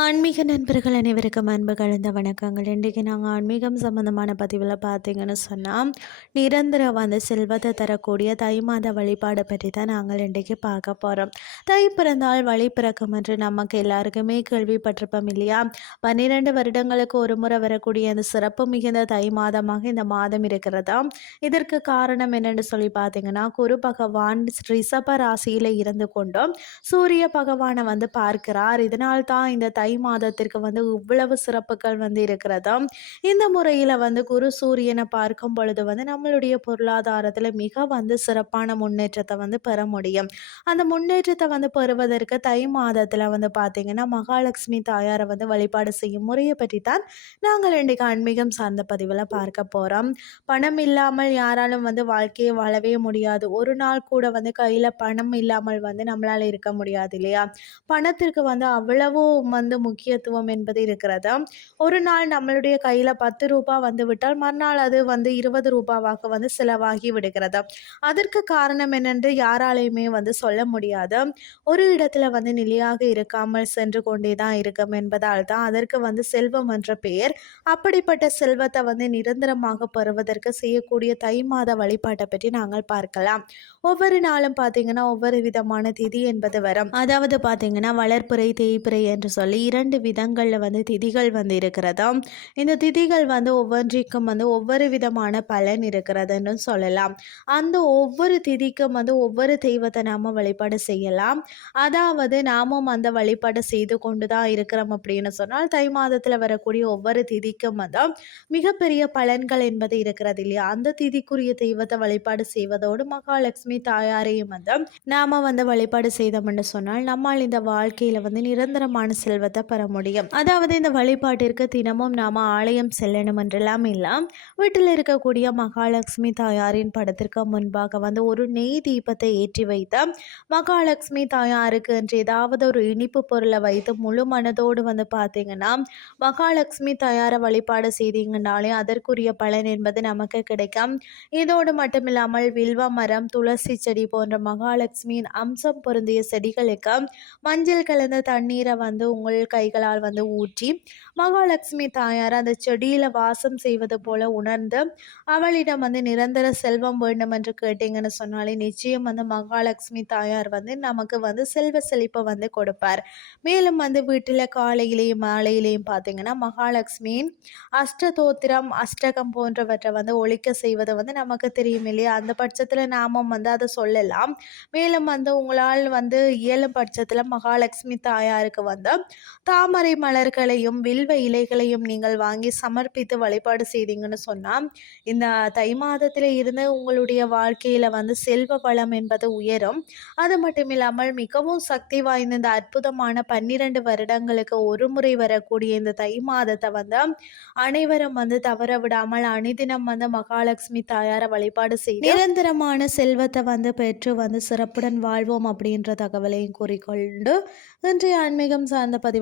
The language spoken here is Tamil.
ஆன்மீக நண்பர்கள் அனைவருக்கும் அன்பு கலந்த வணக்கங்கள். இன்றைக்கு நாங்கள் ஆன்மீகம் சம்மந்தமான பதிவில் பார்த்தீங்கன்னு சொன்னால் நிரந்தர வந்து செல்வத்தை தரக்கூடிய தை மாத வழிபாடு பற்றி தான் நாங்கள் இன்றைக்கு பார்க்க போகிறோம் தை பிறந்தால் வழி பிறக்கும் என்று நமக்கு எல்லாருக்குமே கேள்விப்பட்டிருப்போம் இல்லையா? பன்னிரெண்டு வருடங்களுக்கு ஒரு முறை வரக்கூடிய அந்த சிறப்பு மிகுந்த தை மாதமாக இந்த மாதம் இருக்கிறதா? இதற்கு காரணம் என்னென்னு சொல்லி பார்த்தீங்கன்னா குரு பகவான் ரிஷப ராசியில் இருந்து கொண்டும் சூரிய பகவானை வந்து பார்க்கிறார். இதனால் தான் இந்த தை மாதத்திற்கு வந்து இவ்வளவு சிறப்புகள் வந்து இருக்கிறதா? இந்த முறையில் வந்து குரு சூரியனை பார்க்கும் பொழுது வந்து நம்மளுடைய பொருளாதாரத்தில் மிக வந்து சிறப்பான முன்னேற்றத்தை வந்து பெற முடியும். அந்த முன்னேற்றத்தை வந்து பெறுவதற்கு தை மாதத்தில் வந்து பார்த்திங்கன்னா மகாலட்சுமி தாயாரை வந்து வழிபாடு செய்யும் முறையை பற்றி தான் நாங்கள் இன்றைக்கு ஆன்மீகம் சார்ந்த பதிவில் பார்க்க போகிறோம் பணம் இல்லாமல் யாராலும் வந்து வாழ்க்கையை வாழவே முடியாது. ஒரு நாள் கூட வந்து கையில் பணம் இல்லாமல் வந்து நம்மளால் இருக்க முடியாது இல்லையா? பணத்திற்கு வந்து அவ்வளவு வந்து முக்கியத்துவம் என்பது இருக்கிறது? ஒரு நாள் நம்மளுடைய கையில் பத்து ரூபா வந்து விட்டால் மறுநாள் அது வந்து இருபது ரூபாவாக வந்து செலவாகி விடுகிறது? அதற்கு காரணம் என்னென்று யாராலையுமே வந்து சொல்ல முடியாது. ஒரு இடத்துல வந்து நிலையாக இருக்காமல் சென்று கொண்டே தான் இருக்கும் என்பதால் தான் அதற்கு வந்து செல்வம் என்ற பெயர். அப்படிப்பட்ட செல்வத்தை வந்து நிரந்தரமாக பெறுவதற்கு செய்யக்கூடிய தை மாத வழிபாட்டை பற்றி நாங்கள் பார்க்கலாம். ஒவ்வொரு நாளும் பார்த்தீங்கன்னா ஒவ்வொரு விதமான திதி என்பது வரும். அதாவது பார்த்தீங்கன்னா வளர்ப்புறை தேய்ப்புறை என்று சொல்லி இரண்டு விதங்களில் வந்து திதிகள் வந்து இருக்கிறதா? இந்த திதிகள் வந்து ஒவ்வொன்றிற்கும் வந்து ஒவ்வொரு விதமான பலன் இருக்கிறதுன்னு சொல்லலாம். அந்த ஒவ்வொரு திதிக்கும் வந்து ஒவ்வொரு தெய்வத்தை நாம் வழிபாடு செய்யலாம். அதாவது நாமும் அந்த வழிபாடு செய்து கொண்டு தான் இருக்கிறோம் அப்படின்னு சொன்னால் தை மாதத்தில் வரக்கூடிய ஒவ்வொரு திதிக்கும் வந்து மிகப்பெரிய பலன்கள் என்பது இருக்கிறது இல்லையா? அந்த திதிக்குரிய தெய்வத்தை வழிபாடு செய்வதோடு மகாலட்சுமி தாயாரையும் வந்து நாம வந்து வழிபாடு செய்தோம்னு சொன்னால் நம்மால் இந்த வாழ்க்கையில் வந்து நிரந்தரமான செல்வத்தை பெற முடியும். அதாவது இந்த வழிபாட்டிற்கு தினமும் நாம் ஆலயம் செல்லணும் என்றெல்லாம் இல்லை. வீட்டில் இருக்கக்கூடிய மகாலட்சுமி தாயாரின் படத்திற்கு முன்பாக வந்து ஒரு நெய் தீபத்தை ஏற்றி வைத்த மகாலட்சுமி தாயாருக்கு என்று ஏதாவது ஒரு இனிப்பு பொருளை வைத்து முழு மனதோடு வந்து பார்த்தீங்கன்னா மகாலட்சுமி தாயாரை வழிபாடு செய்தீங்கன்னாலே அதற்குரிய பலன் என்பது நமக்கு கிடைக்கும். இதோடு மட்டுமில்லாமல் வில்வ மரம் துளசி செடி போன்ற மகாலட்சுமியின் அம்சம் பொருந்திய செடிகளுக்கு மஞ்சள் கலந்த தண்ணீரை வந்து உங்கள் கைகளால் வந்து ஊற்றி மகாலட்சுமி தாயார் அந்த செடியில் வாசம் செய்வது போல உணர்ந்து அவளிடம் வந்து நிரந்தர செல்வம் வேண்டும் என்று கேட்டீங்கன்னு சொன்னாலே நிச்சயம் வந்து மகாலட்சுமி தாயார் வந்து நமக்கு வந்து செல்வ செழிப்பை வந்து கொடுப்பார். மேலும் வந்து வீட்டில் காலையிலேயும் மாலையிலேயும் பார்த்தீங்கன்னா மகாலட்சுமியின் அஷ்டதோத்திரம் அஷ்டகம் போன்றவற்றை வந்து ஒழிக்க செய்வது வந்து நமக்கு தெரியும் இல்லையா? அந்த பட்சத்தில் நாமும் வந்து அதை சொல்லலாம். மேலும் வந்து உங்களால் வந்து இயலும் பட்சத்தில் மகாலட்சுமி தாயாருக்கு வந்து தாமரை மலர்களையும் வில்வ இலைகளையும் நீங்கள் வாங்கி சமர்ப்பித்து வழிபாடு செய்தீங்கன்னு சொன்னால் இந்த தை மாதத்தில் இருந்து உங்களுடைய வாழ்க்கையில் வந்து செல்வ வளம் என்பது உயரும். அது மட்டும் இல்லாமல் மிகவும் சக்தி வாய்ந்த இந்த அற்புதமான பன்னிரண்டு வருடங்களுக்கு ஒரு முறை வரக்கூடிய இந்த தை மாதத்தை வந்து அனைவரும் வந்து தவற விடாமல் அணிதினம் வந்து மகாலட்சுமி தாயார வழிபாடு செய்து நிரந்தரமான செல்வத்தை வந்து பெற்று வந்து சிறப்புடன் வாழ்வோம் அப்படின்ற தகவலையும் கூறிக்கொண்டு இன்றைய ஆன்மீகம் சார்ந்த பதிவு